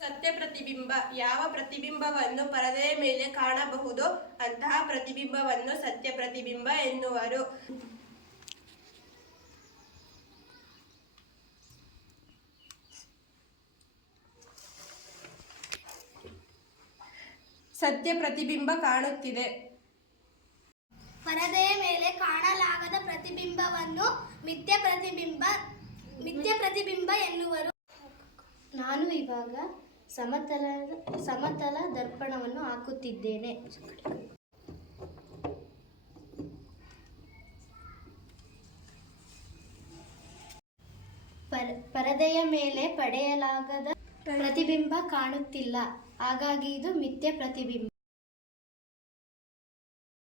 ಸತ್ಯ ಪ್ರತಿಬಿಂಬ ಯಾವ ಪ್ರತಿಬಿಂಬವನ್ನು ಪರದೆಯ ಮೇಲೆ ಕಾಣಬಹುದು? ಅಂತಹ ಪ್ರತಿಬಿಂಬವನ್ನು ಸತ್ಯ ಪ್ರತಿಬಿಂಬ ಎನ್ನುವರು. ಸತ್ಯ ಪ್ರತಿಬಿಂಬ ಕಾಣುತ್ತಿದೆ. ಪರದೆಯ ಮೇಲೆ ಕಾಣಲಾಗದ ಪ್ರತಿಬಿಂಬವನ್ನು ಮಿಥ್ಯ ಪ್ರತಿಬಿಂಬ ಮಿಥ್ಯ ಪ್ರತಿಬಿಂಬ ಎನ್ನುವರು. ನಾನು ಇವಾಗ ಸಮತಲ ಸಮತಲ ದರ್ಪಣವನ್ನು ಹಾಕುತ್ತಿದ್ದೇನೆ. ಪರ ಪರದೆಯ ಮೇಲೆ ಪಡೆಯಲಾಗದ ಪ್ರತಿಬಿಂಬ ಕಾಣುತ್ತಿಲ್ಲ. ಹಾಗಾಗಿ ಇದು ಮಿಥ್ಯ ಪ್ರತಿಬಿಂಬ.